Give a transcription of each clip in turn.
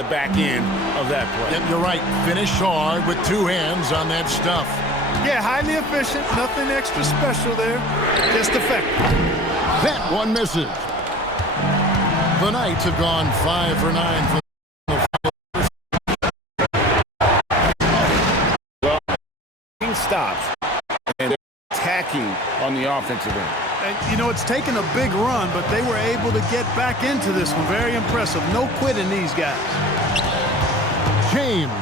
the back end of that play. Yep, you're right. Finish hard with two hands on that stuff. Yeah, highly efficient. Nothing extra special there. Just effective. That one misses. The Knights have gone 5 for 9 from stops and attacking on the offensive end. And, you know, it's taken a big run, but they were able to get back into this one. Very impressive. No quitting these guys. James.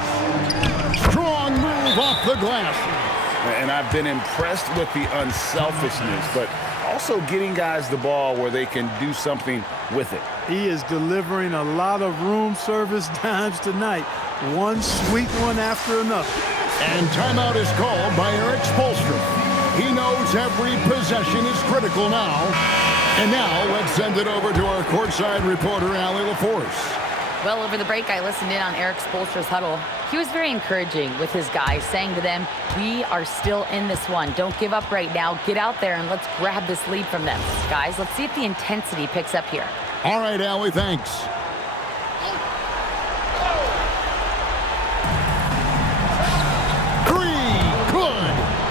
Strong move off the glass. And I've been impressed with the unselfishness, but also getting guys the ball where they can do something with it. He is delivering a lot of room service dimes tonight. One sweet one after another. And timeout is called by Eric Spoelstra. He knows every possession is critical now. And now let's send it over to our courtside reporter, Allie LaForce. Well, over the break, I listened in on Eric Spoelstra's huddle. He was very encouraging with his guys, saying to them, we are still in this one. Don't give up right now. Get out there and let's grab this lead from them. Guys, let's see if the intensity picks up here. All right, Allie, thanks.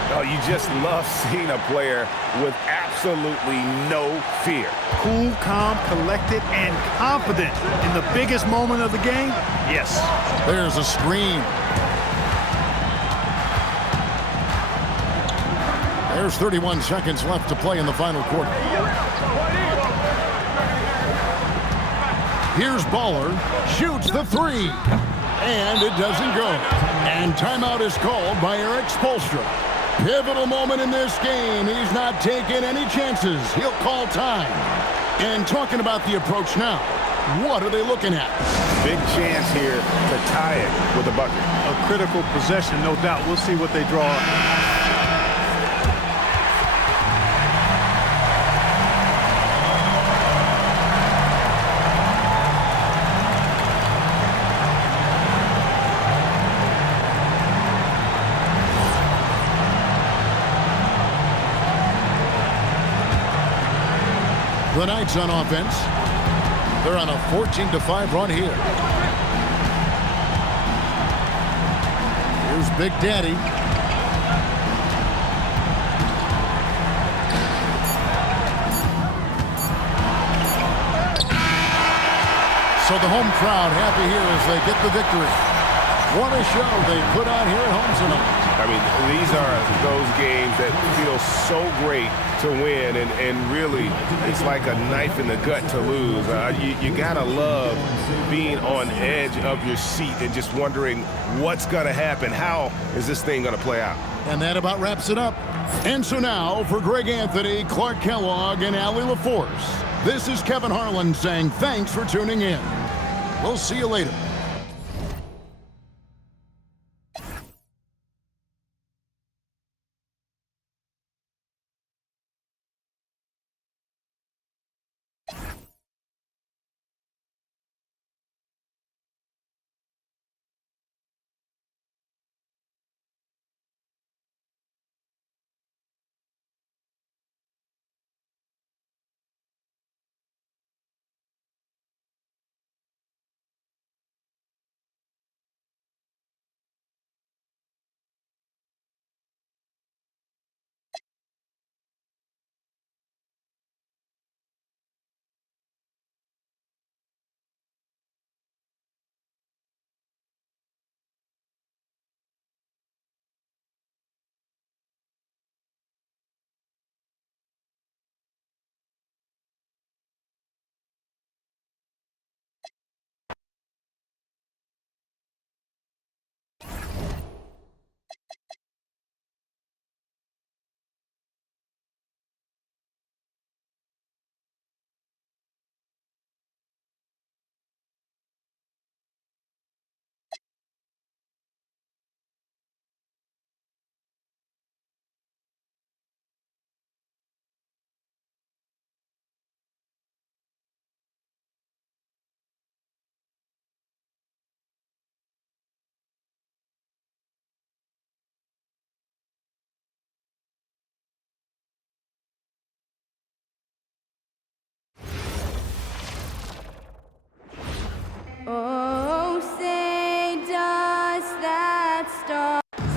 Oh, you just love seeing a player with absolutely no fear. Cool, calm, collected, and confident in the biggest moment of the game. Yes. There's a screen. There's 31 seconds left to play in the final quarter. Here's Baller. Shoots the three. And it doesn't go. And timeout is called by Eric Spoelstra. Pivotal moment in this game. He's not taking any chances. He'll call time. And talking about the approach now, what are they looking at? Big chance here to tie it with a bucket. A critical possession, no doubt. We'll see what they draw up. The Knights on offense. They're on a 14-5 run here. Here's Big Daddy. So the home crowd happy here as they get the victory. What a show they put on here at home tonight. I mean, these are those games that feel so great to win, and really, it's like a knife in the gut to lose. You gotta love being on edge of your seat and just wondering what's gonna happen. How is this thing gonna play out? And that about wraps it up. And so now, for Greg Anthony, Clark Kellogg, and Allie LaForce, this is Kevin Harlan saying thanks for tuning in. We'll see you later.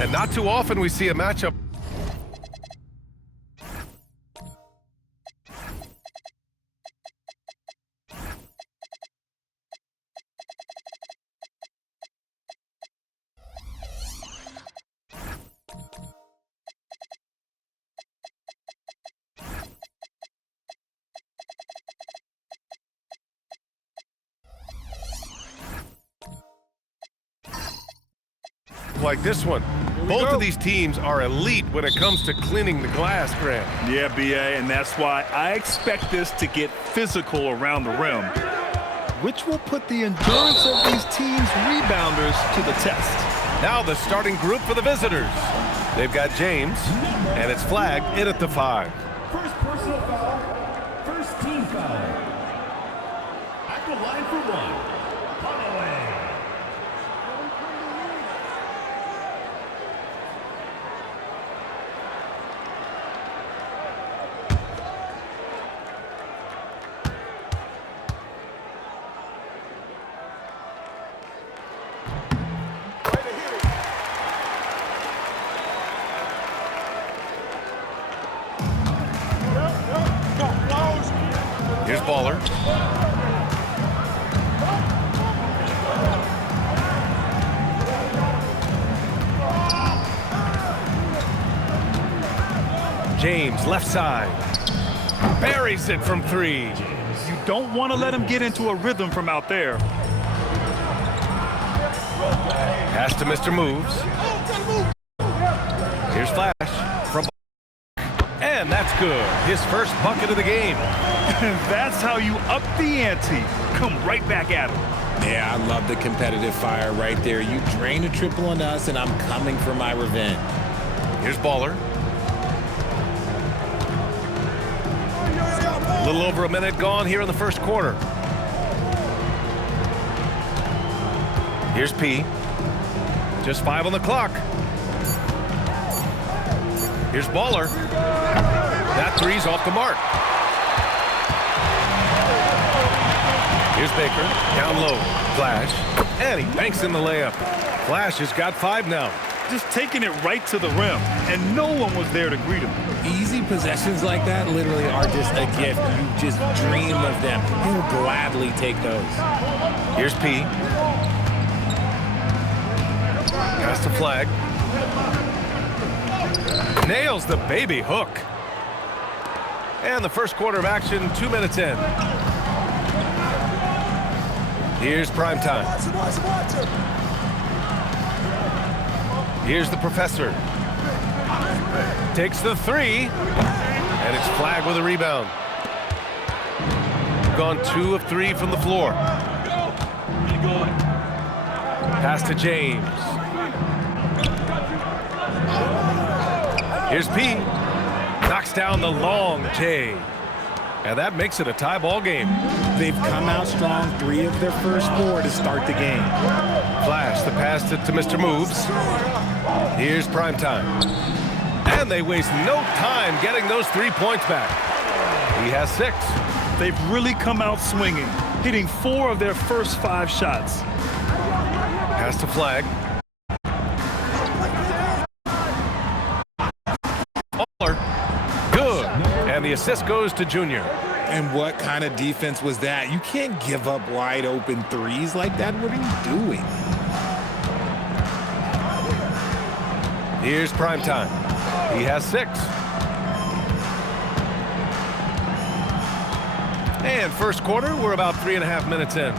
And not too often we see a matchup. Like this one. Both of these teams are elite when it comes to cleaning the glass, Grant. Yeah, BA, and that's why I expect this to get physical around the rim, which will put the endurance of these teams' rebounders to the test. Now the starting group for the visitors. They've got James, and it's flagged in at the 5. First personal foul, first team foul. At the line for 1, Holloway. Here's Baller. James, left side. Buries it from 3. You don't want to let him get into a rhythm from out there. Pass to Mr. Moves. Here's Flash from and that's good. His first bucket of the game. That's how you up the ante. Come right back at him. Yeah, I love the competitive fire right there. You drain a triple on us, and I'm coming for my revenge. Here's Baller. A little over a minute gone here in the first quarter. Here's P. Just 5 on the clock. Here's Baller. That 3's off the mark. Here's Baker. Down low. Flash. And he banks in the layup. Flash has got 5 now. Just taking it right to the rim, and no one was there to greet him. Easy possessions like that literally are just a gift. You just dream of them. He'll gladly take those. Here's P. Pass to Flag. Nails the baby hook. And the first quarter of action, 2 minutes in. Here's prime time. Here's the professor. Takes the 3. And it's Flag with a rebound. Gone 2 of 3 from the floor. Pass to James. Here's P. Knocks down the long J. And that makes it a tie ball game. They've come out strong, 3 of their first 4 to start the game. Flash the pass to Mr. Moves. Here's prime time. And they waste no time getting those 3 points back. He has 6. They've really come out swinging, hitting 4 of their first 5 shots. Pass to Flag. Baller. Good. And the assist goes to Junior. And what kind of defense was that? You can't give up wide open 3s like that. What are you doing? Here's prime time. He has 6. And first quarter, we're about 3.5 minutes in.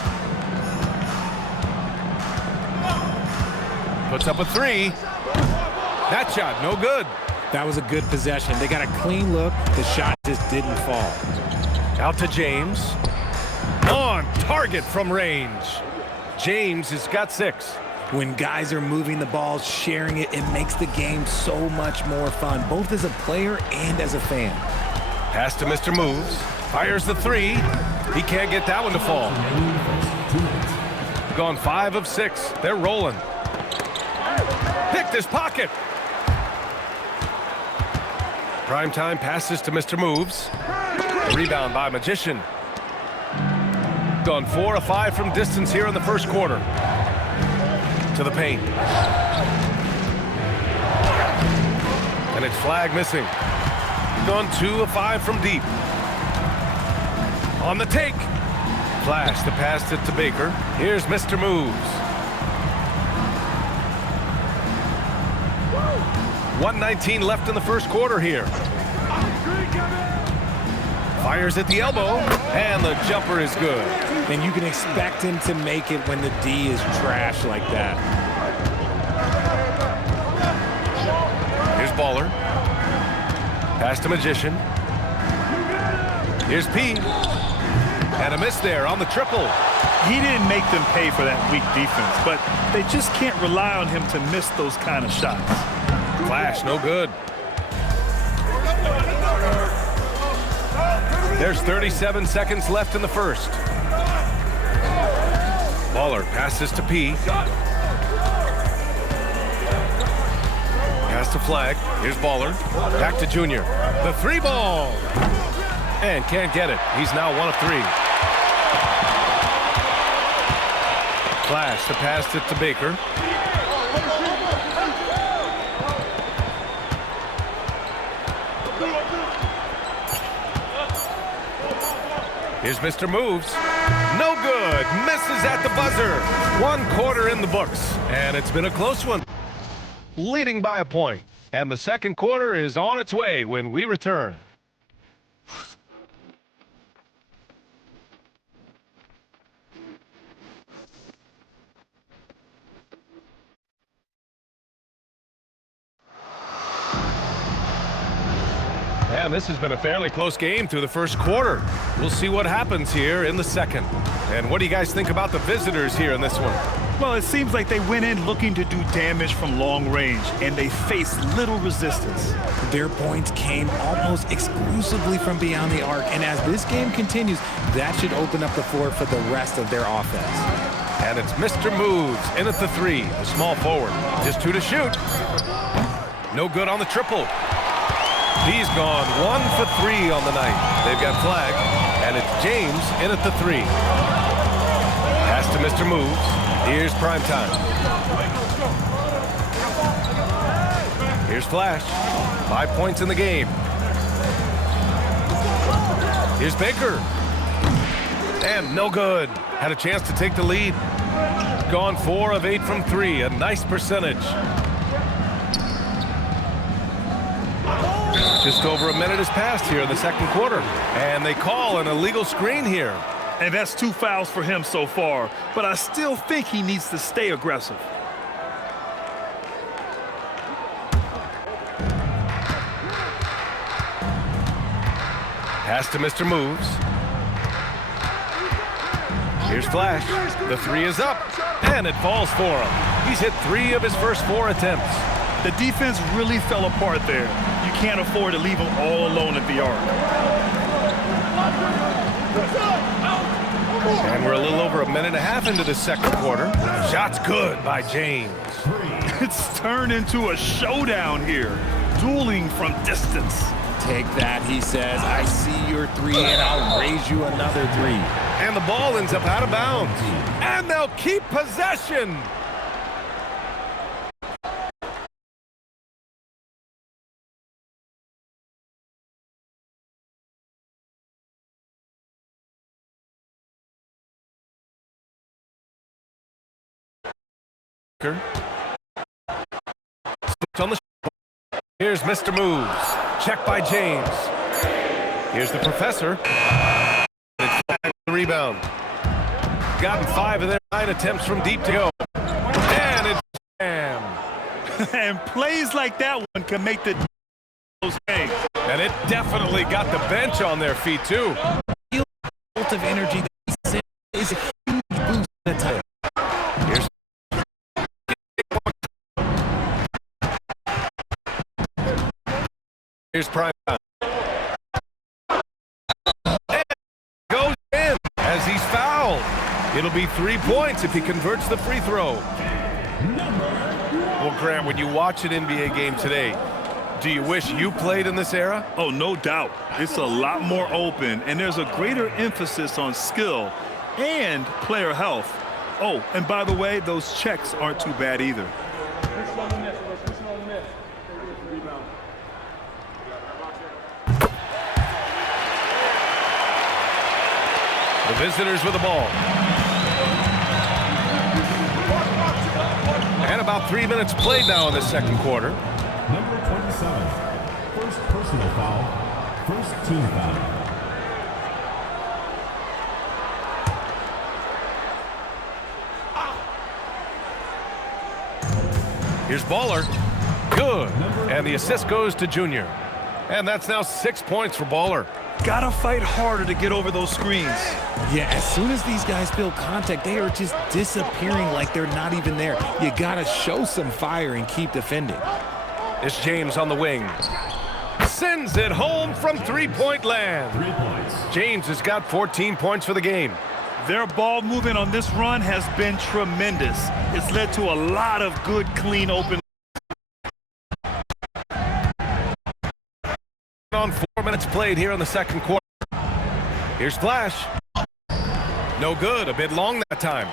Puts up a 3. That shot, no good. That was a good possession. They got a clean look. The shot just didn't fall. Out to James. On target from range. James has got 6. When guys are moving the ball, sharing it, it makes the game so much more fun, both as a player and as a fan. Pass to Mr. Moves. Fires the 3. He can't get that one to fall. Gone 5 of 6. They're rolling. Picked his pocket. Primetime passes to Mr. Moves. Rebound by Magician. Gone 4 of 5 from distance here in the first quarter. To the paint. And it's flag missing. Gone 2 of 5 from deep. On the take. Flash the pass it to Baker. Here's Mr. Moves. 1:19 left in the first quarter here. Fires at the elbow, and the jumper is good. And you can expect him to make it when the D is trash like that. Here's Baller. Pass to Magician. Here's P. And a miss there on the triple. He didn't make them pay for that weak defense, but they just can't rely on him to miss those kind of shots. Flash, no good. There's 37 seconds left in the first. Baller passes to P. Pass to Flag. Here's Baller. Back to Junior. The 3 ball. And can't get it. He's now 1 of 3. Flash, the pass it to Baker. Here's Mr. Moves. No good. Misses at the buzzer. 1 quarter in the books. And it's been a close one. Leading by a point. And the second quarter is on its way when we return. And this has been a fairly close game through the first quarter. We'll see what happens here in the second. And what do you guys think about the visitors here in this one? Well, it seems like they went in looking to do damage from long range, and they faced little resistance. Their points came almost exclusively from beyond the arc, and as this game continues, that should open up the floor for the rest of their offense. And it's Mr. Moves in at the 3, the small forward. Just 2 to shoot. No good on the triple. He's gone 1 for 3 on the night. They've got Flag, and it's James in at the 3. Pass to Mr. Moves. Here's prime time. Here's Flash. 5 points in the game. Here's Baker. And no good. Had a chance to take the lead. Gone 4 of 8 from 3. A nice percentage. Just over a minute has passed here in the second quarter. And they call an illegal screen here. And that's 2 fouls for him so far. But I still think he needs to stay aggressive. Pass to Mr. Moves. Here's Flash. The 3 is up. And it falls for him. He's hit 3 of his first 4 attempts. The defense really fell apart there. You can't afford to leave them all alone at the arc. And we're a little over a minute and a half into the second quarter. Shot's good by James. It's turned into a showdown here. Dueling from distance. Take that, he says. I see your 3, and I'll raise you another 3. And the ball ends up out of bounds. And they'll keep possession. On the Here's Mr. Moves. Check by James. Here's the professor. It's flag the rebound. Gotten 5 of their 9 attempts from deep to go. And it's jam. And plays like that one can make the those games. And it definitely got the bench on their feet too. The jolt of energy that is a huge boost in the title. Here's Here's prime time. And goes in as he's fouled. It'll be 3 points if he converts the free throw. Well, Grant, when you watch an NBA game today, do you wish you played in this era? Oh, no doubt. It's a lot more open, and there's a greater emphasis on skill and player health. Oh, and by the way, those checks aren't too bad either. The visitors with the ball. And about 3 minutes played now in the second quarter. Number 27. First personal foul. First team foul. Here's Baller. Good. And the assist goes to Junior. And that's now 6 points for Baller. Gotta fight harder to get over those screens. Yeah, as soon as these guys feel contact, they are just disappearing like they're not even there. You gotta show some fire and keep defending. It's James on the wing. Sends it home from three-point land. 3 points. James has got 14 points for the game. Their ball movement on this run has been tremendous. It's led to a lot of good, clean, open. On 4 minutes played here in the second quarter. Here's Flash. No good, a bit long that time.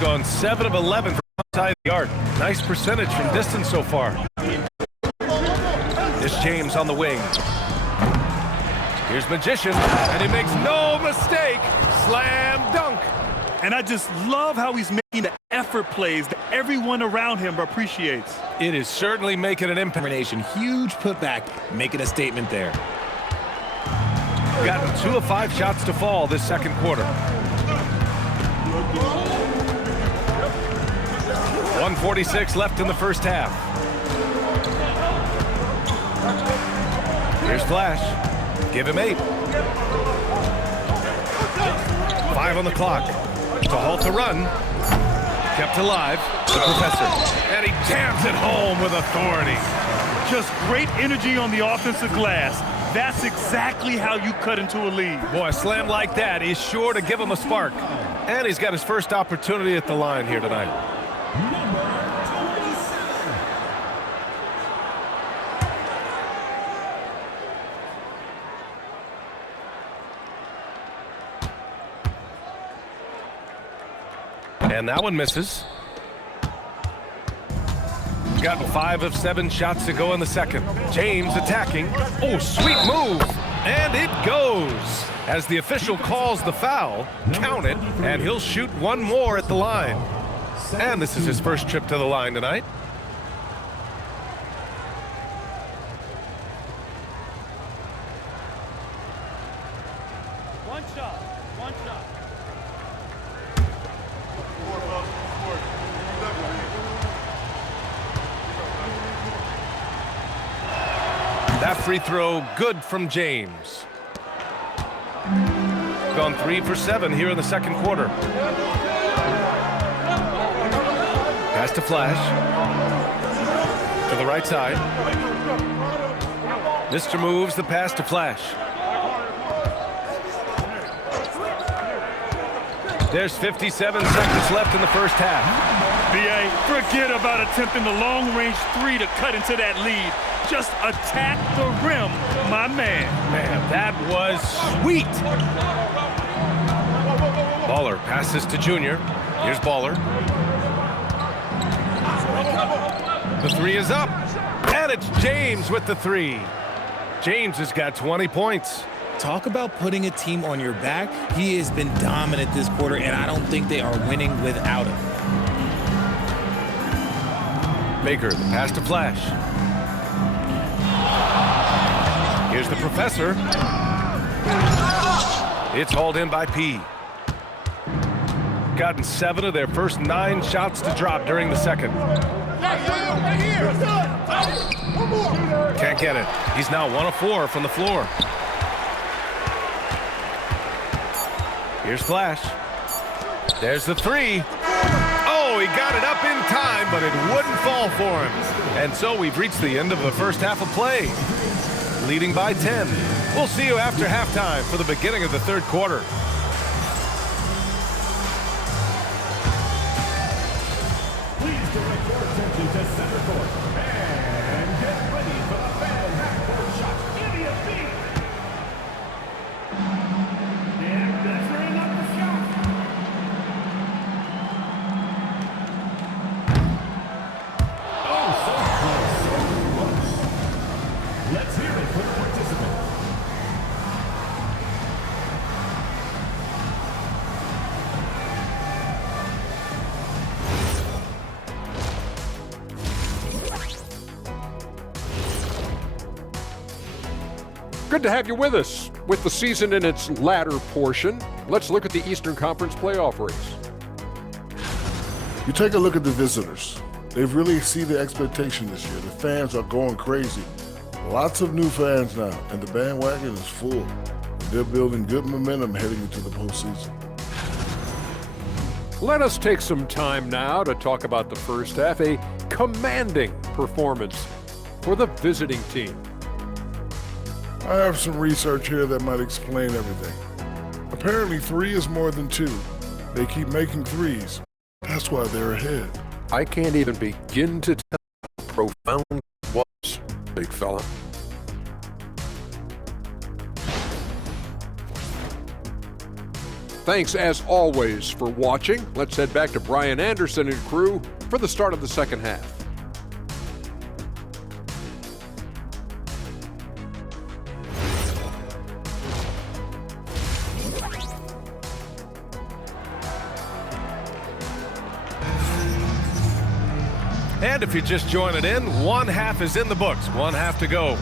Gone 7 of 11 from outside the arc. Nice percentage from distance so far. It's James on the wing. Here's Magician, and he makes no mistake. Slam dunk. And I just love how he's making the effort plays that everyone around him appreciates. It is certainly making an impact. Determination, huge putback, making a statement there. Gotten 2 of 5 shots to fall this second quarter. 1:46 left in the first half. Here's Flash. Give him 8. 5 on the clock. To halt the run. Kept alive. The Professor. And he jams it home with authority. Just great energy on the offensive glass. That's exactly how you cut into a lead. Boy, a slam like that is sure to give him a spark. And he's got his first opportunity at the line here tonight. Number 27. And that one misses. Gotten 5 of 7 shots to go in the second. James attacking. Oh, sweet move. And it goes. As the official calls the foul, count it, and he'll shoot one more at the line. And this is his first trip to the line tonight. One shot. That free throw good from James. Gone 3 for 7 here in the second quarter. Pass to Flash. To the right side. Mr. moves the pass to Flash. There's 57 seconds left in the first half. BA, forget about attempting the long-range 3 to cut into that lead. Just attack the rim, my man. Man, that was sweet. Baller passes to Junior. Here's Baller. The 3 is up. And it's James with the 3. James has got 20 points. Talk about putting a team on your back. He has been dominant this quarter, and I don't think they are winning without him. Baker, the pass to Flash. Here's the Professor. It's hauled in by P. Gotten 7 of their first 9 shots to drop during the second. Can't get it. He's now 1 of 4 from the floor. Here's Flash. There's the 3. Oh, he got it up in time, but it wouldn't fall for him. And so we've reached the end of the first half of play. Leading by 10. We'll see you after halftime for the beginning of the third quarter. Please direct your attention to center court. And get ready for the Phantom Backboard Shot Idiot Beat. And measuring up the shot. Oh, so close. Let's hear it for the participant. Good to have you with us. With the season in its latter portion, let's look at the Eastern Conference playoff race. You take a look at the visitors. They've really exceeded expectation this year. The fans are going crazy. Lots of new fans now, and the bandwagon is full. They're building good momentum heading into the postseason. Let us take some time now to talk about the first half, a commanding performance for the visiting team. I have some research here that might explain everything. Apparently 3 is more than 2. They keep making threes. That's why they're ahead. I can't even begin to tell how profound it was, big fella. Thanks, as always, for watching. Let's head back to Brian Anderson and crew for the start of the second half. And if you're just joining in, one half is in the books. One half to go.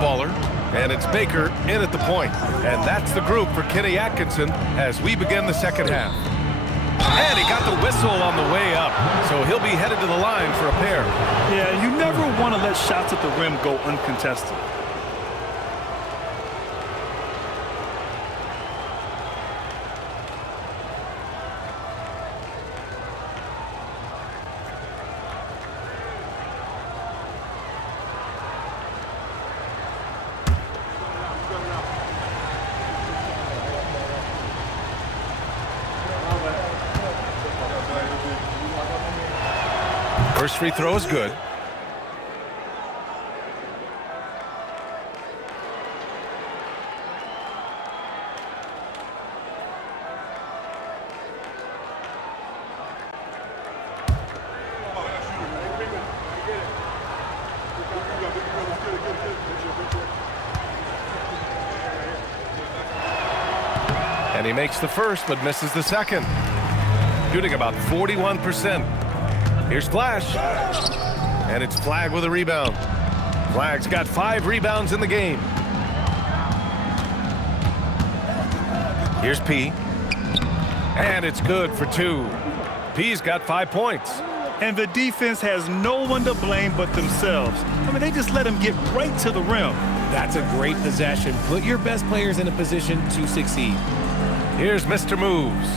Baller, and it's Baker in at the point. And that's the group for Kenny Atkinson as we begin the second half. And he got the whistle on the way up, so he'll be headed to the line for a pair. Yeah, you never want to let shots at the rim go uncontested. First free throw is good. And he makes the first, but misses the second. Shooting about 41%. Here's Flash. And it's Flag with a rebound. Flag's got 5 rebounds in the game. Here's P. And it's good for 2. P's got 5 points. And the defense has no one to blame but themselves. I mean, they just let him get right to the rim. That's a great possession. Put your best players in a position to succeed. Here's Mr. Moves.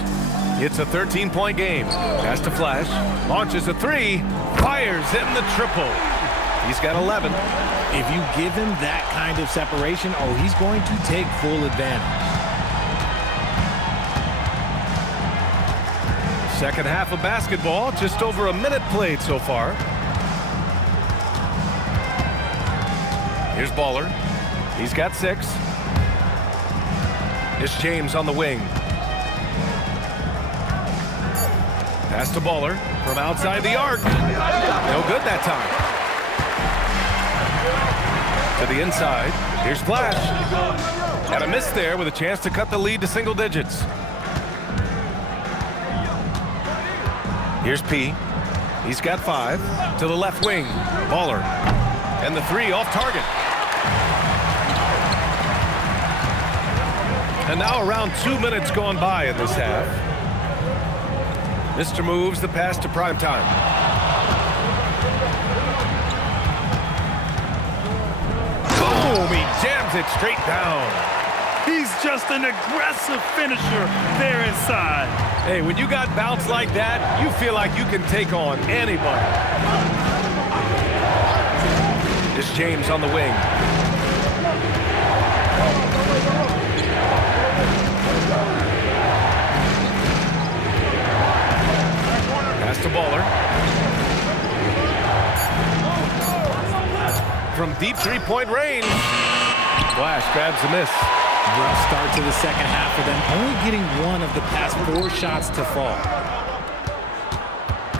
It's a 13-point game. Pass to Flash. Launches a 3. Fires in the triple. He's got 11. If you give him that kind of separation, oh, he's going to take full advantage. Second half of basketball. Just over a minute played so far. Here's Baller. He's got 6. It's James on the wing. Pass to Baller from outside the arc. No good that time. To the inside. Here's Flash. And a miss there with a chance to cut the lead to single digits. Here's P. He's got 5. To the left wing. Baller. And the 3 off target. And now around 2 minutes gone by in this half. Mr. Moves the pass to Primetime. Boom! He jams it straight down. He's just an aggressive finisher there inside. Hey, when you got bounce like that, you feel like you can take on anybody. It's James on the wing. Pass to Baller. From deep 3-point range. Flash grabs the miss. Rough start to the second half for them, only getting one of the past 4 shots to fall.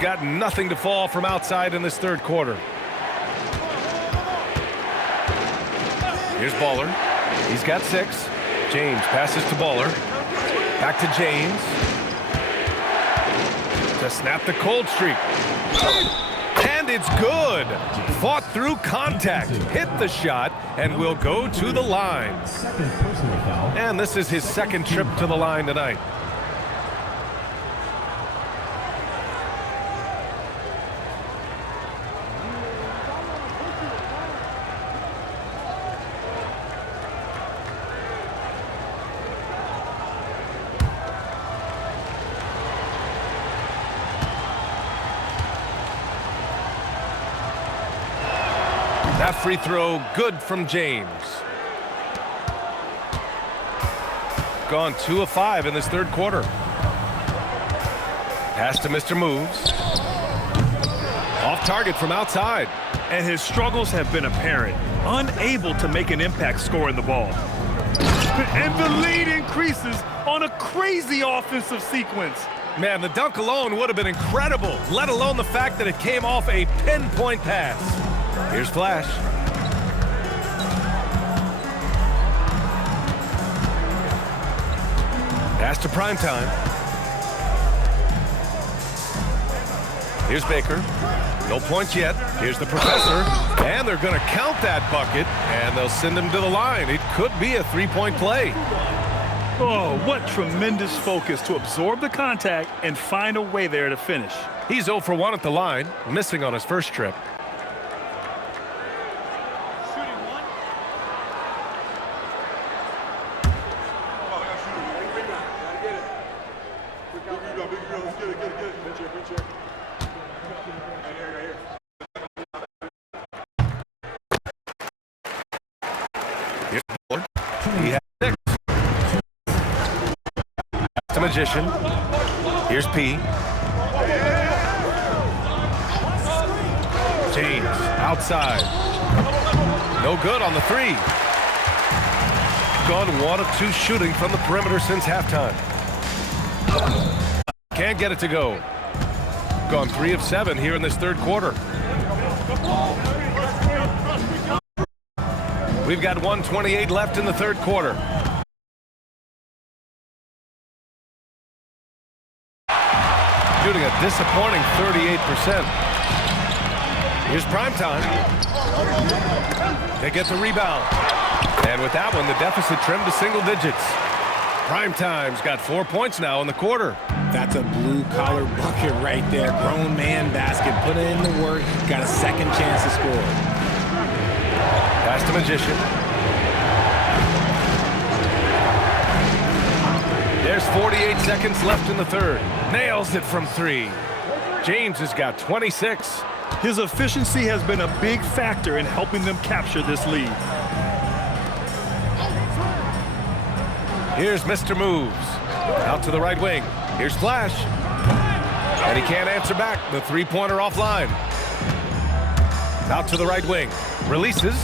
Got nothing to fall from outside in this third quarter. Here's Baller. He's got 6. James passes to Baller. Back to James. To snap the cold streak. And it's good. Fought through contact. Hit the shot and will go to the line. And this is his second trip to the line tonight. That free throw good from James. Gone 2 of 5 in this third quarter. Pass to Mr. Moves. Off target from outside. And his struggles have been apparent. Unable to make an impact scoring the ball. And the lead increases on a crazy offensive sequence. Man, the dunk alone would have been incredible, let alone the fact that it came off a pinpoint pass. Here's Flash. Pass to Primetime. Here's Baker. No points yet. Here's the Professor. And they're going to count that bucket, and they'll send him to the line. It could be a 3-point play. Oh, what tremendous focus to absorb the contact and find a way there to finish. He's 0 for 1 at the line, missing on his first trip. Here's the board. He has 6. To Magician. Here's P. James outside. No good on the 3. Gone 1 of 2 shooting from the perimeter since halftime. Can't get it to go. Gone 3 of 7 here in this third quarter. We've got 1:28 left in the third quarter. Shooting a disappointing 38%. Here's Primetime. They get the rebound. And with that one, the deficit trimmed to single digits. Primetime's got 4 points now in the quarter. That's a blue-collar bucket right there. Grown man basket. Put in the work. Got a second chance to score. Pass to Magician. There's 48 seconds left in the third. Nails it from 3. James has got 26. His efficiency has been a big factor in helping them capture this lead. Here's Mr. Moves. Out to the right wing. Here's Flash. And he can't answer back. The 3-pointer offline. Out to the right wing. Releases.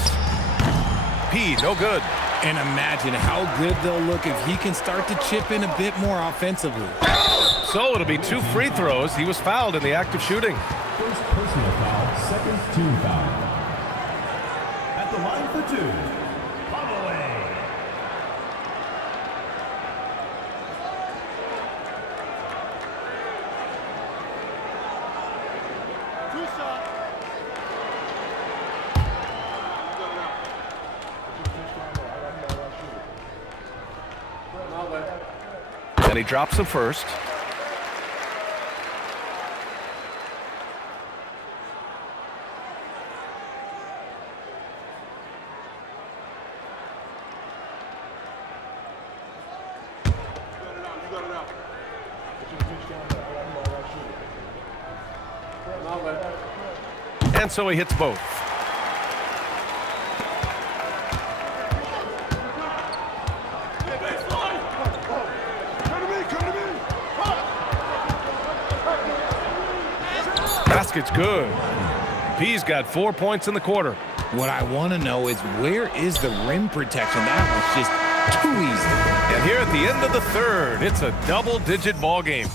P, no good. And imagine how good they'll look if he can start to chip in a bit more offensively. So it'll be 2 free throws. He was fouled in the act of shooting. First personal foul, second team foul. At the line for 2, Holloway. And he drops the first. And so he hits both. Basket's good. P's got 4 points in the quarter. What I want to know is where is the rim protection? That was just Too easy. And here at the end of the third, it's a double-digit ball game.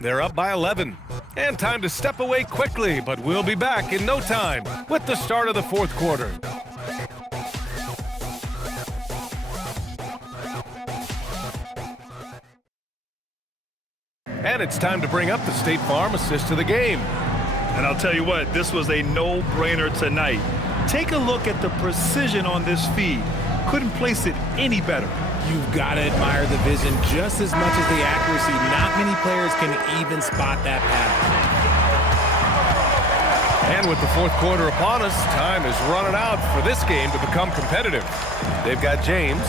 They're up by 11. And time to step away quickly, but we'll be back in no time with the start of the fourth quarter. And it's time to bring up the State Farm assist to the game. And I'll tell you what, this was a no-brainer tonight. Take a look at the precision on this feed. Couldn't place it any better. You've got to admire the vision just as much as the accuracy. Not many players can even spot that pass. And with the fourth quarter upon us, time is running out for this game to become competitive. They've got James,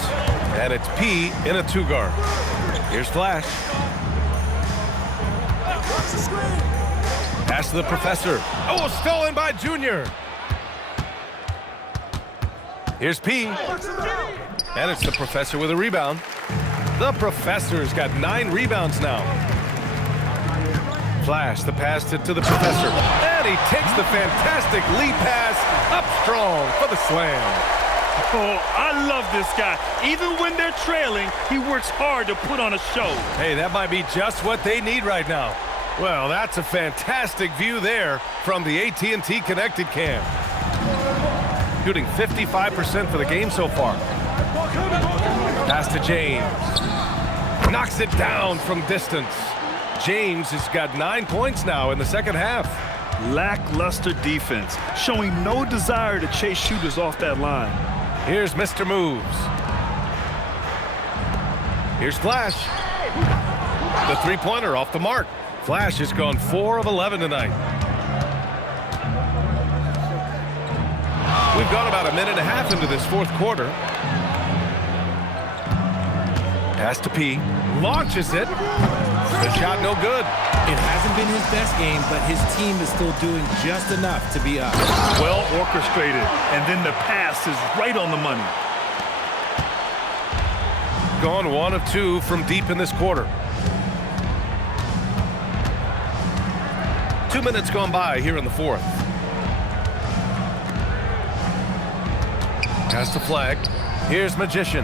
and it's P in a two-guard. Here's Flash. Pass to the professor. Oh, stolen by Junior. Here's P. And it's the professor with a rebound. The professor's got 9 rebounds now. Flash, the pass to the professor. And he takes the fantastic lead pass up strong for the slam. Oh, I love this guy. Even when they're trailing, he works hard to put on a show. Hey, that might be just what they need right now. Well, that's a fantastic view there from the AT&T Connected Cam. Shooting 55% for the game so far. Pass to James. Knocks it down from distance. James has got 9 points now in the second half. Lackluster defense, showing no desire to chase shooters off that line. Here's Mr. Moves. Here's Flash. The three-pointer off the mark. Flash has gone 4 of 11 tonight. We've gone about a minute and a half into this fourth quarter. Pass to P. Launches it. The shot no good. It hasn't been his best game, but his team is still doing just enough to be up. Well orchestrated, and then the pass is right on the money. Gone 1 of 2 from deep in this quarter. 2 minutes gone by here in the fourth. Pass the flag. Here's Magician.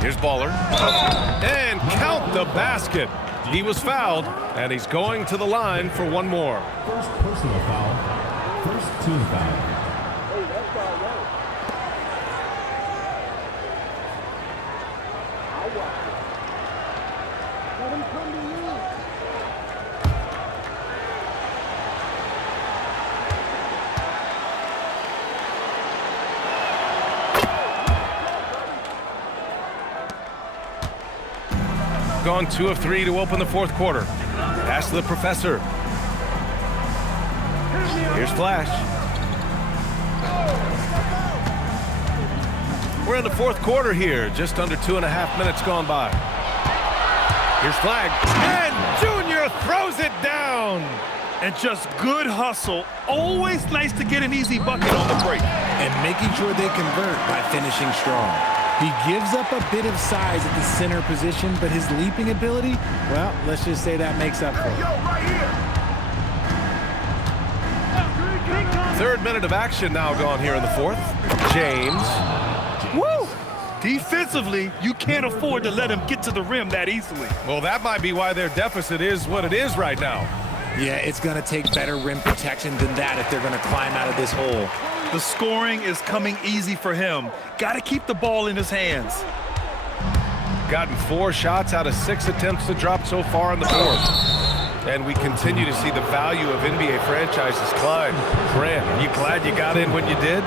Here's Baller. And count the basket. He was fouled, and he's going to the line for one more. First personal foul. First team foul. Gone 2 of 3 to open the fourth quarter. Pass to the professor. Here's Flash. We're in the fourth quarter here, just under 2.5 minutes gone by. Here's Flag, and Junior throws it down. And just good hustle. Always nice to get an easy bucket on the break. And making sure they convert by finishing strong. He gives up a bit of size at the center position, but his leaping ability, well, let's just say that makes up for it. Third minute of action now gone here in the fourth. James. Woo! Defensively, you can't afford to let him get to the rim that easily. Well, that might be why their deficit is what it is right now. Yeah, it's going to take better rim protection than that if they're going to climb out of this hole. The scoring is coming easy for him. Got to keep the ball in his hands. Gotten 4 shots out of 6 attempts to drop so far in the fourth. And we continue to see the value of NBA franchises climb. Grant, are you glad you got in when you did?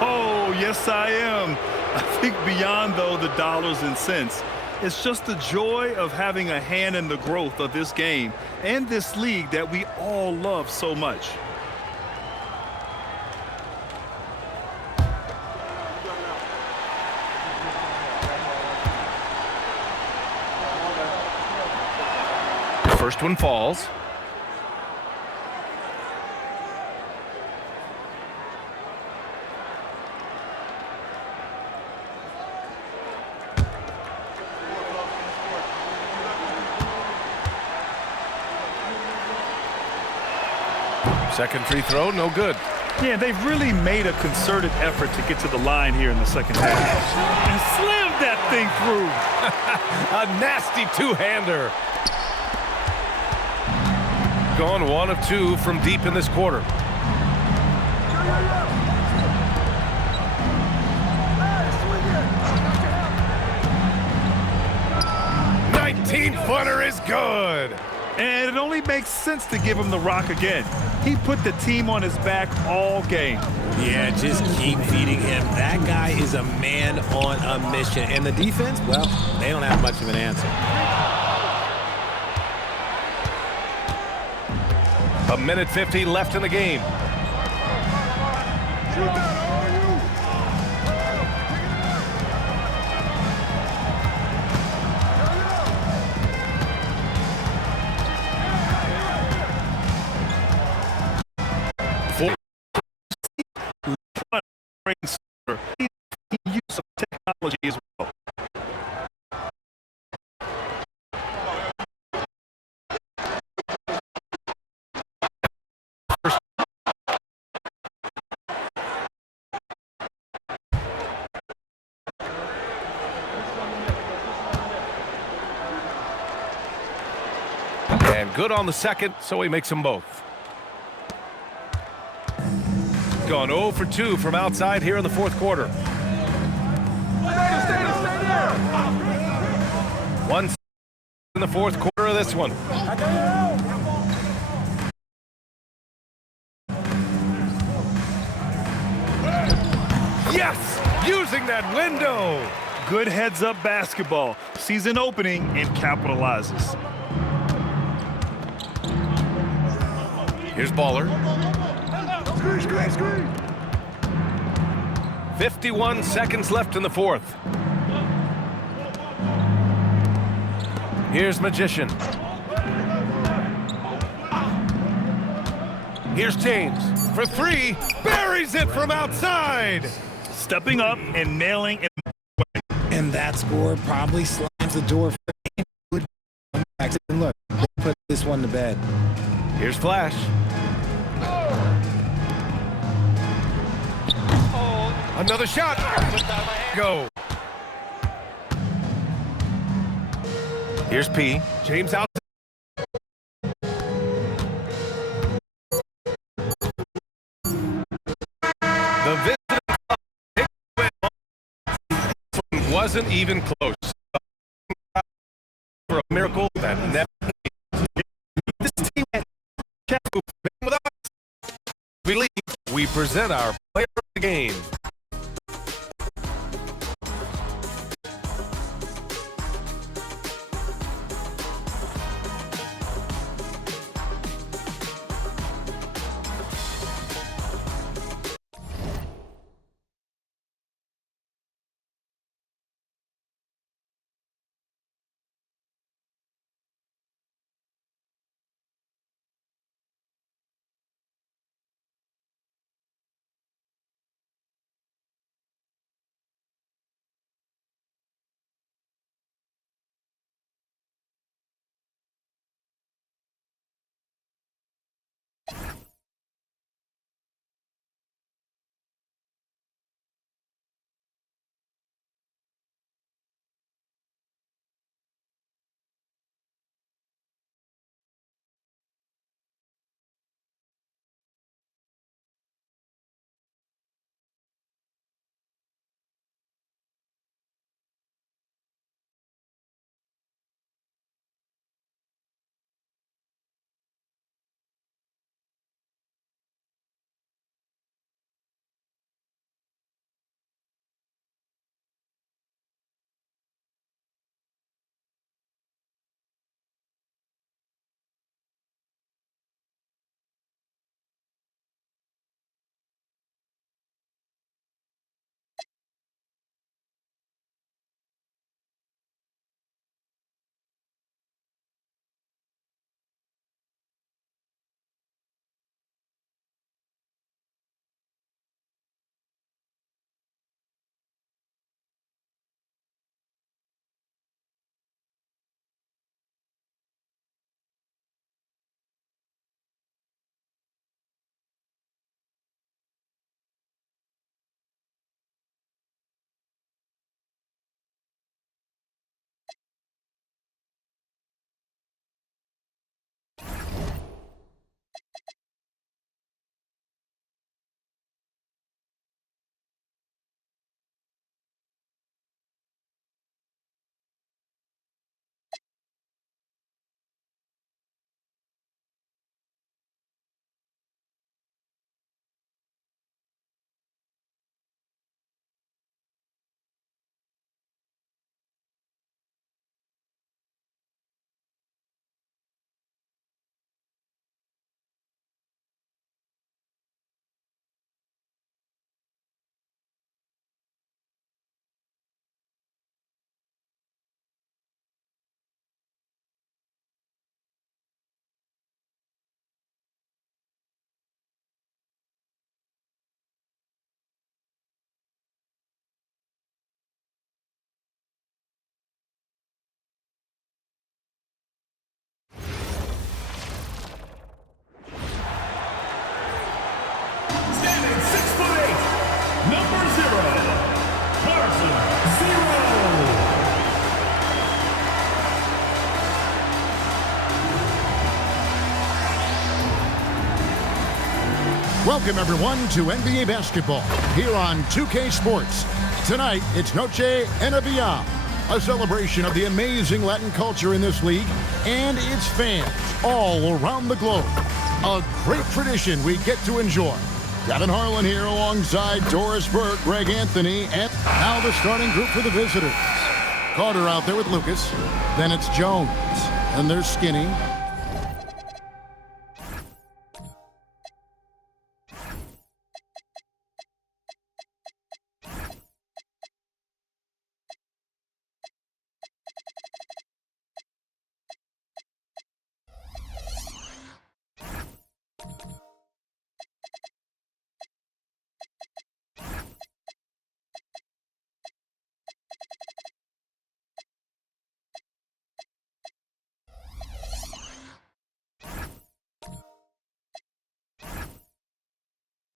Oh, yes, I am. I think beyond, though, the dollars and cents, it's just the joy of having a hand in the growth of this game and this league that we all love so much. First one falls. Second free throw, no good. Yeah, they've really made a concerted effort to get to the line here in the second half. And slammed that thing through. A nasty two-hander. Gone 1 of 2 from deep in this quarter. 19-footer is good. And it only makes sense to give him the rock again. He put the team on his back all game. Yeah, just keep feeding him. That guy is a man on a mission. And the defense, well, they don't have much of an answer. A minute 50 left in the game. He used some technology as well. And good on the second, so he makes them both. Gone 0 for 2 from outside here in the fourth quarter. One in the fourth quarter of this one. Yes! Using that window! Good heads-up basketball. Sees an opening and capitalizes. Here's Baller. 51 seconds left in the fourth. Here's Magician. Here's James for 3. Buries it from outside. Stepping up and nailing it. And that score probably slams the door for him. And look, they put this one to bed. Here's Flash. Another shot. Go. Here's P. James out. The visitor wasn't even close. For a miracle that never. This team had with us. Believe we present our player of the game. Number 0, Carson 0. Welcome, everyone, to NBA basketball here on 2K Sports. Tonight, it's Noche NBA, a celebration of the amazing Latin culture in this league and its fans all around the globe. A great tradition we get to enjoy. Gavin Harlan here alongside Doris Burke, Greg Anthony, and now the starting group for the visitors. Carter out there with Lucas. Then it's Jones. And there's Skinny.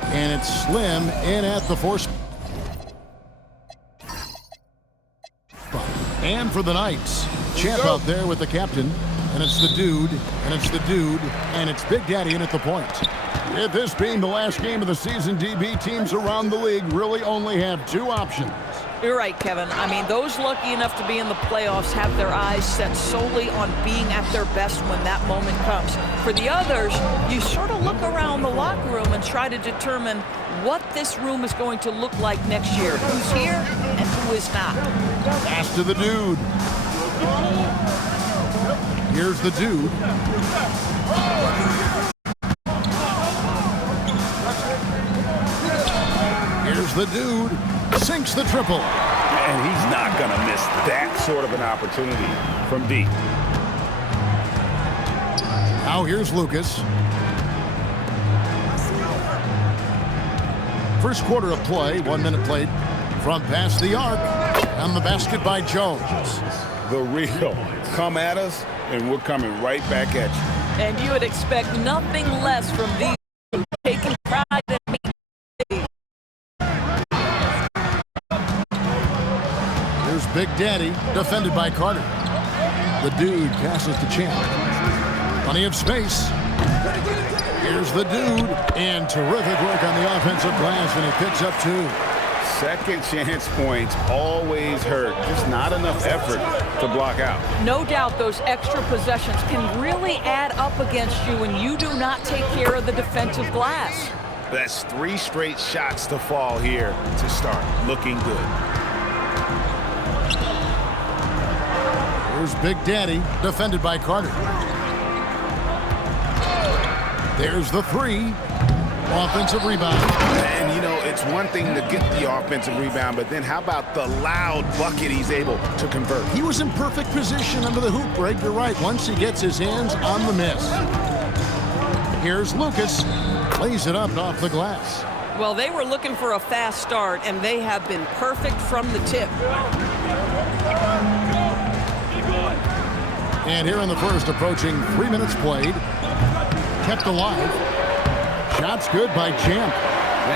And it's Slim in at the force. And for the Knights, Champ out there with the captain. And it's the dude, and it's the dude, and it's Big Daddy in at the point. With this being the last game of the season, DB, teams around the league really only have two options. You're right, Kevin. I mean, those lucky enough to be in the playoffs have their eyes set solely on being at their best when that moment comes. For the others, you sort of look around the locker room and try to determine what this room is going to look like next year. Who's here and who is not. Pass to the dude. Here's the dude. Here's the dude. Sinks the triple. And he's not going to miss that sort of an opportunity from deep. Now here's Lucas. First quarter of play, 1 minute played. From past the arc. And the basket by Jones. The real. Come at us, and we're coming right back at you. And you would expect nothing less from these two, taking pride in me. Here's Big Daddy, defended by Carter. The dude passes to Champ. Plenty of space. Here's the dude. And terrific work on the offensive glass, and he picks up two. Second chance points always hurt. Just not enough effort to block out. No doubt those extra possessions can really add up against you when you do not take care of the defensive glass. That's 3 straight shots to fall here to start. Looking good. Here's Big Daddy, defended by Carter. There's the three. Offensive rebound. And, you know, it's one thing to get the offensive rebound, but then how about the loud bucket he's able to convert? He was in perfect position under the hoop, Greg. You're right. Once he gets his hands on the miss. Here's Lucas. Lays it up off the glass. Well, they were looking for a fast start, and they have been perfect from the tip. And here in the first, approaching 3 minutes played. Kept alive. Shots good by Champ.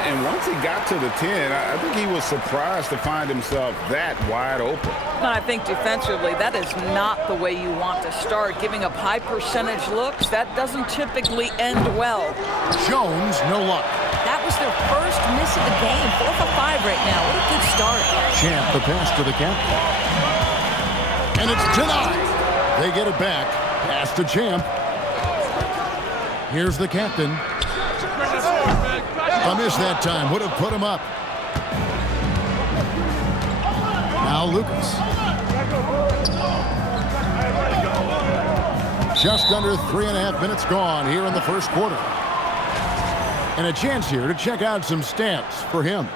And once he got to the 10, I think he was surprised to find himself that wide open. And I think defensively, that is not the way you want to start. Giving up high percentage looks, that doesn't typically end well. Jones, no luck. That was their first miss of the game. 4 for 5 right now. What a good start. Champ, the pass to the captain. And it's denied. They get it back. Pass to Champ. Here's the captain. A miss that time. Would have put him up. Now Lucas. Just under 3.5 minutes gone here in the first quarter. And a chance here to check out some stats for him.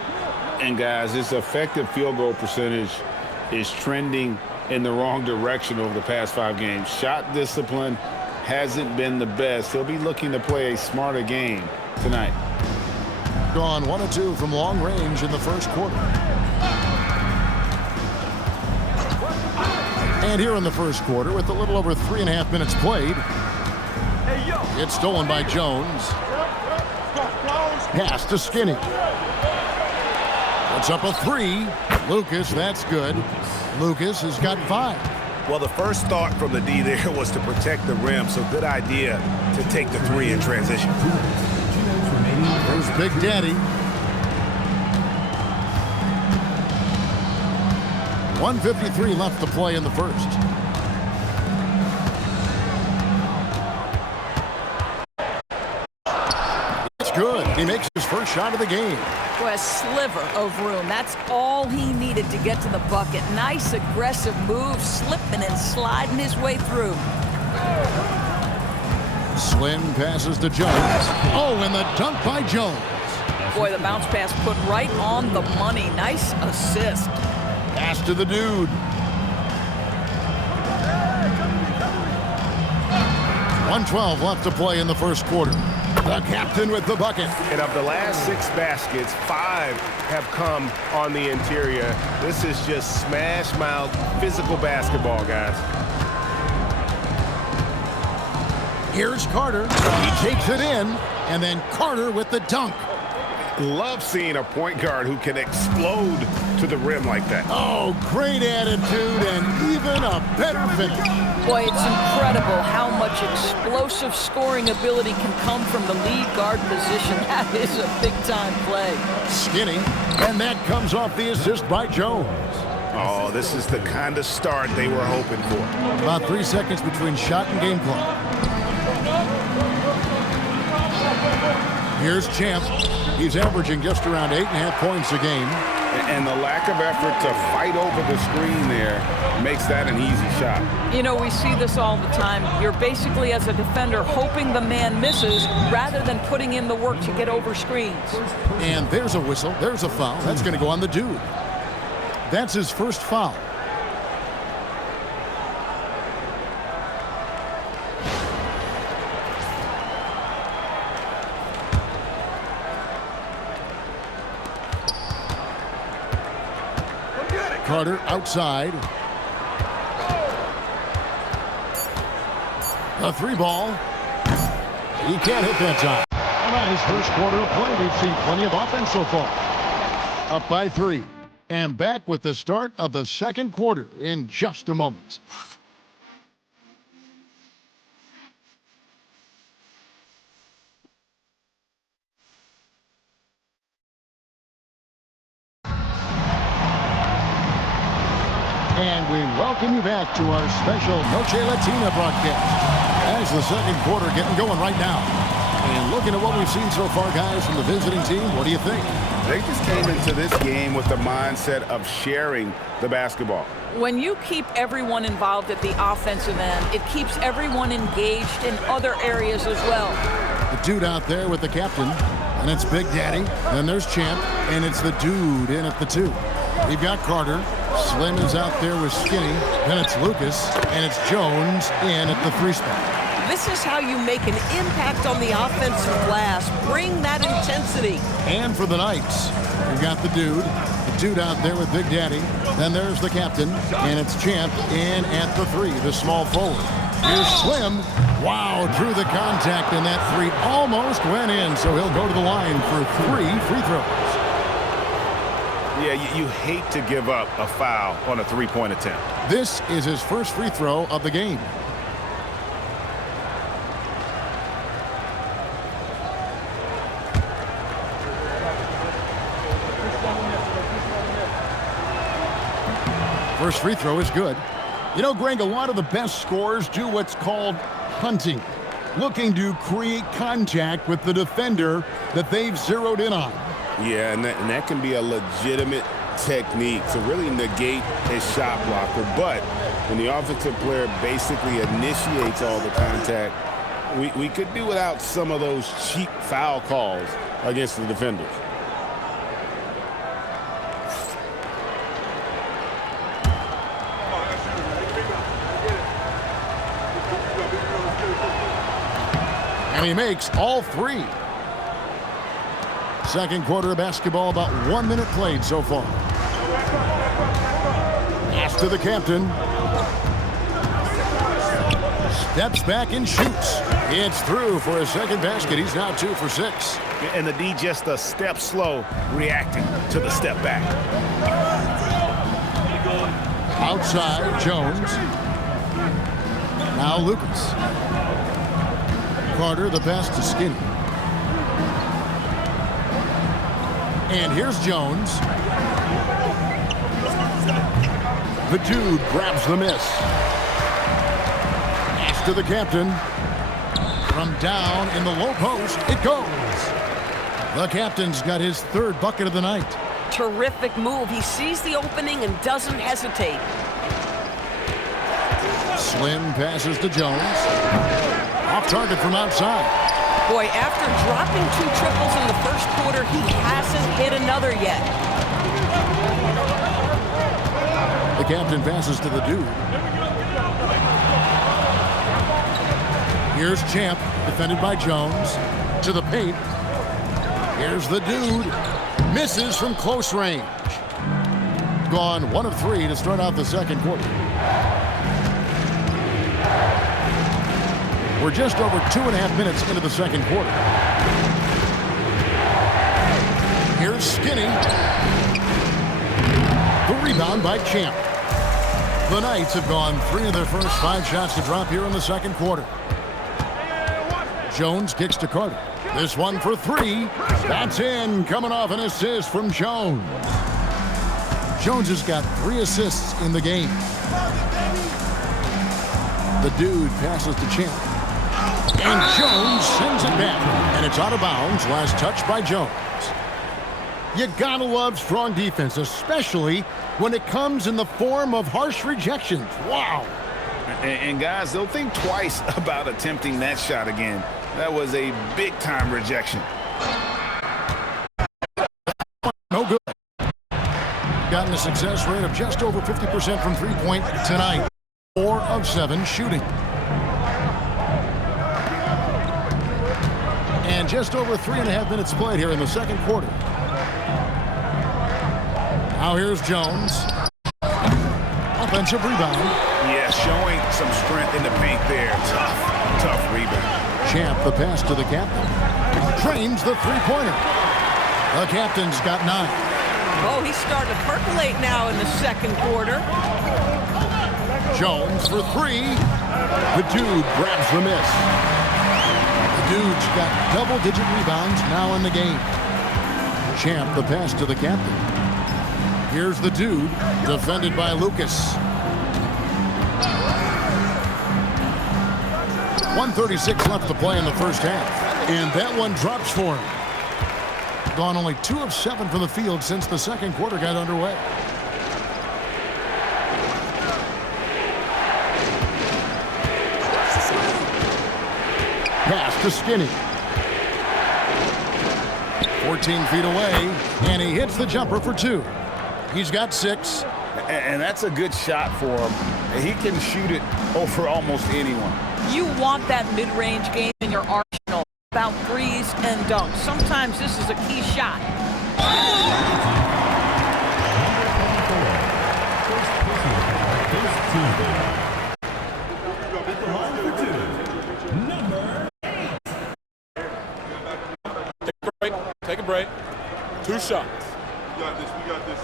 And guys, his effective field goal percentage is trending in the wrong direction over the past 5 games. Shot discipline hasn't been the best. He'll be looking to play a smarter game tonight. Gone 1 of 2 from long range in the first quarter. And here in the first quarter, with a little over 3.5 minutes played, it's stolen by Jones. Pass to Skinny. Puts up a 3. Lucas, that's good. Lucas has got 5. Well, the first thought from the D there was to protect the rim, so good idea to take the 3 in transition. There's Big Daddy. 1:53 left to play in the first. It's good. He makes his first shot of the game. Boy, a sliver of room. That's all he needed to get to the bucket. Nice aggressive move, slipping and sliding his way through. Slim passes to Jones. Oh, and the dunk by Jones. Boy, the bounce pass put right on the money. Nice assist. Pass to the dude. 1:12 left to play in the first quarter. The captain with the bucket. And of the last 6 baskets, 5 have come on the interior. This is just smash mouth physical basketball, guys. Here's Carter. He takes it in, and then Carter with the dunk. Love seeing a point guard who can explode to the rim like that. Oh, great attitude and even a better finish. Boy, it's incredible how much explosive scoring ability can come from the lead guard position. That is a big-time play. Skinny, and that comes off the assist by Jones. Oh, this is the kind of start they were hoping for. About 3 seconds between shot and game clock. Here's Champ. He's averaging just around 8.5 points a game. And the lack of effort to fight over the screen there makes that an easy shot. You know, we see this all the time. You're basically, as a defender, hoping the man misses rather than putting in the work to get over screens. And there's a whistle. There's a foul. That's going to go on the dude. That's his first foul. Carter outside. The 3 ball. He can't hit that time. On his first quarter of play, we've seen plenty of offense so far. Up by 3. And back with the start of the second quarter in just a moment. And we welcome you back to our special Noche Latina broadcast. As the second quarter getting going right now. And looking at what we've seen so far, guys, from the visiting team, what do you think? They just came into this game with the mindset of sharing the basketball. When you keep everyone involved at the offensive end, it keeps everyone engaged in other areas as well. The dude out there with the captain, and it's Big Daddy. Then there's Champ, and it's the dude in at the 2. We've got Carter. Slim is out there with Skinny. Then it's Lucas, and it's Jones in at the 3 spot. This is how you make an impact on the offensive glass. Bring that intensity. And for the Knights, we've got the dude out there with Big Daddy. Then there's the captain, and it's Champ in at the 3, the small forward. Here's Slim. Wow, drew the contact, and that 3 almost went in, so he'll go to the line for 3 free throws. Yeah, you hate to give up a foul on a 3-point attempt. This is his first free throw of the game. First free throw is good. You know, Greg, a lot of the best scorers do what's called hunting, looking to create contact with the defender that they've zeroed in on. Yeah, and that can be a legitimate technique to really negate a shot blocker. But when the offensive player basically initiates all the contact, we could do without some of those cheap foul calls against the defenders. And he makes all 3. Second quarter of basketball, about 1 minute played so far. Pass to the captain. Steps back and shoots. It's through for his second basket. He's now 2 for 6. And the D just a step slow, reacting to the step back. Outside, Jones. Now Lucas. Carter, the pass to Skinny. And here's Jones. The dude grabs the miss. Pass to the captain. From down in the low post, it goes. The captain's got his third bucket of the night. Terrific move. He sees the opening and doesn't hesitate. Slim passes to Jones. Off target from outside. Boy, after dropping 2 triples in the first quarter, he hasn't hit another yet. The captain passes to the dude. Here's Champ, defended by Jones. To the paint. Here's the dude. Misses from close range. Gone 1 of 3 to start out the second quarter. We're just over 2.5 minutes into the second quarter. Here's Skinny. The rebound by Champ. The Knights have gone 3 of their first 5 shots to drop here in the second quarter. Jones kicks to Carter. This one for 3. That's in, coming off an assist from Jones. Jones has got 3 assists in the game. The dude passes to Champ. And Jones sends it back. And it's out of bounds. Last touch by Jones. You gotta love strong defense, especially when it comes in the form of harsh rejections. Wow. And guys, they'll think twice about attempting that shot again. That was a big-time rejection. No good. Gotten a success rate of just over 50% from three-point tonight. 4 of 7 shooting. And just over 3.5 minutes played here in the second quarter. Now here's Jones. Offensive rebound. Yeah, showing some strength in the paint there. Tough rebound. Champ, the pass to the captain. Trains the three-pointer. The captain's got 9. Oh, he's starting to percolate now in the second quarter. Jones for 3. The dude grabs the miss. The dude's got double-digit rebounds now in the game. Champ, the pass to the captain. Here's the dude, defended by Lucas. 1:36 left to play in the first half. And that one drops for him. Gone only 2 of 7 from the field since the second quarter got underway. Pass to Skinny. 14 feet away, and he hits the jumper for 2. He's got 6. And that's a good shot for him. He can shoot it over almost anyone. You want that mid-range game in your arsenal, about threes and dunks. Sometimes this is a key shot. Take a break. 2 shots. We got this.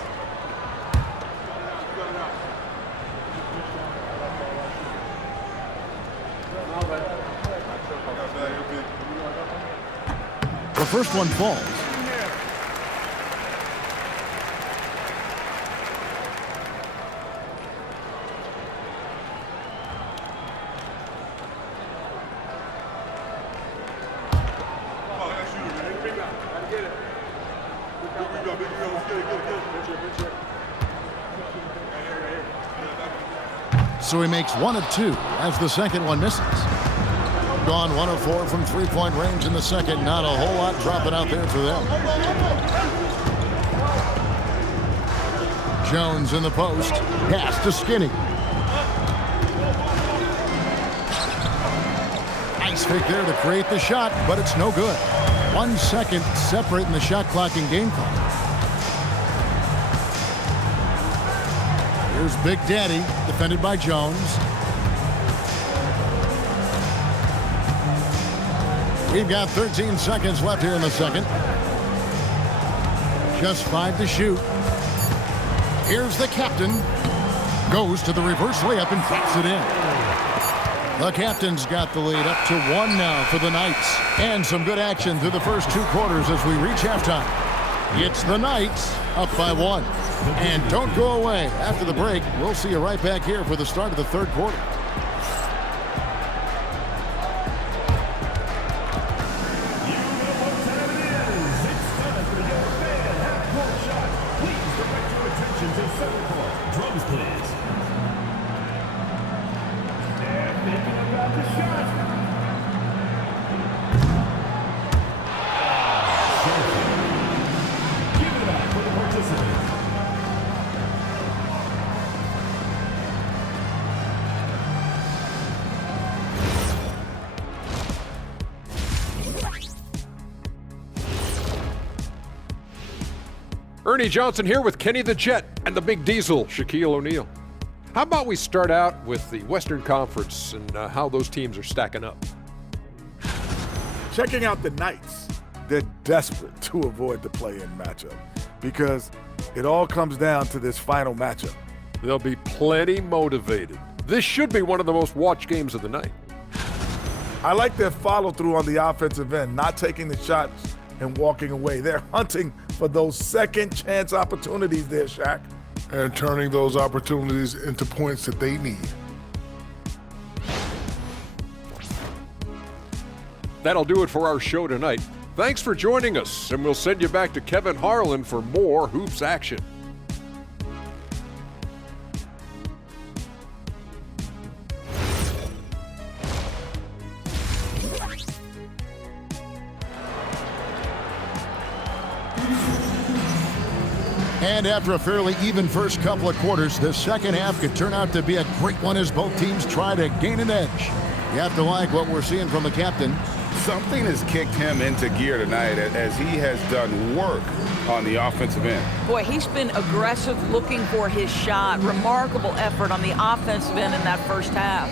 The first one falls. So he makes 1 of 2 as the second one misses. Gone 1 of 4 from three-point range in the second. Not a whole lot dropping out there for them. Jones in the post. Pass to Skinny. Nice fake there to create the shot, but it's no good. 1 second separating the shot clock and game clock. Here's Big Daddy, defended by Jones. We've got 13 seconds left here in the second. Just 5 to shoot. Here's the captain. Goes to the reverse layup and puts it in. The captain's got the lead up to 1 now for the Knights. And some good action through the first 2 quarters as we reach halftime. It's the Knights up by 1. And don't go away. After the break, we'll see you right back here for the start of the third quarter. Drums, please. They're thinking about the shot. Give it up for the participants. Ernie Johnson here with Kenny the Jet and the Big Diesel, Shaquille O'Neal. How about we start out with the Western Conference and how those teams are stacking up? Checking out the Knights, they're desperate to avoid the play-in matchup because it all comes down to this final matchup. They'll be plenty motivated. This should be one of the most watched games of the night. I like their follow-through on the offensive end, not taking the shots and walking away. They're hunting for those second chance opportunities there, Shaq. And turning those opportunities into points that they need. That'll do it for our show tonight. Thanks for joining us, and we'll send you back to Kevin Harlan for more hoops action. And after a fairly even first couple of quarters, the second half could turn out to be a great one as both teams try to gain an edge. You have to like what we're seeing from the captain. Something has kicked him into gear tonight as he has done work on the offensive end. Boy, he's been aggressive looking for his shot. Remarkable effort on the offensive end in that first half.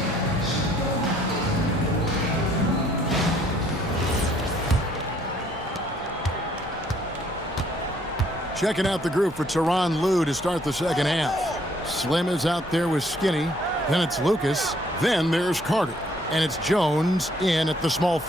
Checking out the group for Tyronn Lue to start the second half. Slim is out there with Skinny. Then it's Lucas. Then there's Carter. And it's Jones in at the small forward.